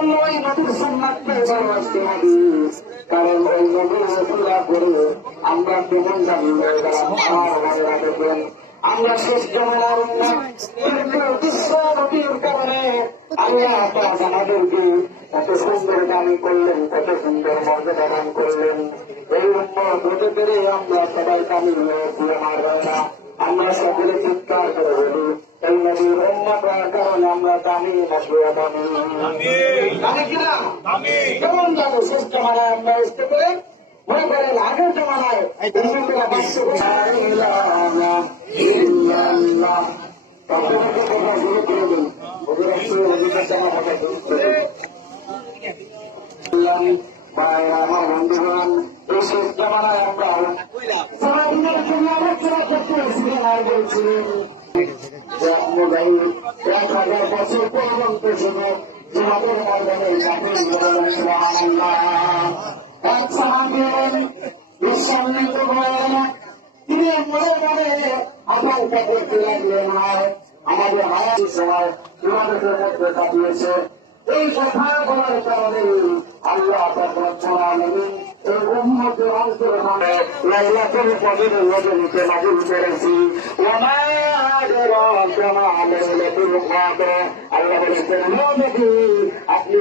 এজন্য ওই নবীর সুন্নাতকে ভালোবাসতে হবে কারণ ওই নবীর রসুলা করে আমরা কেমন জানি আমার শেষ জমানার কিন্তু বিশ্ব নদীর কারণে আল্লাহ আমরা সকলে চিৎকার করে বলি এই নদীর উন্নতার কারণে আমরা দামি মশলা দামি দামি কিনা কেমন যাব শেষ জমানায় আমরা আসতে পারে মনে করেন আগের জমানায় আমার আমার বন্ধুগণ এই শেষ জামানায় আমরা সারাদিনের জন্য আলোচনা করতে সিনেমায় বলছিলেন যে অনুযায়ী এক হাজার বছর পর্যন্ত শুধু তোমাদের ময়দানে সাথে এক সমাজের বিশ্বান্বিত ভাইয়েরা তিনি মনে মনে আকাঙ্ক্ষা করতে লাগলেন হয় আমাদের হায়াতি সময় তোমাদের মধ্যে কাটিয়েছে এই কথা বলার কারণে আল্লাহ এই উম্মতের অন্তর মানে লাইলাতুল কদর রজনীতে নাজিল করেছি ওমা আদরাকা মা লাইলাতুল কদর। আল্লাহ বলেছেন আপনি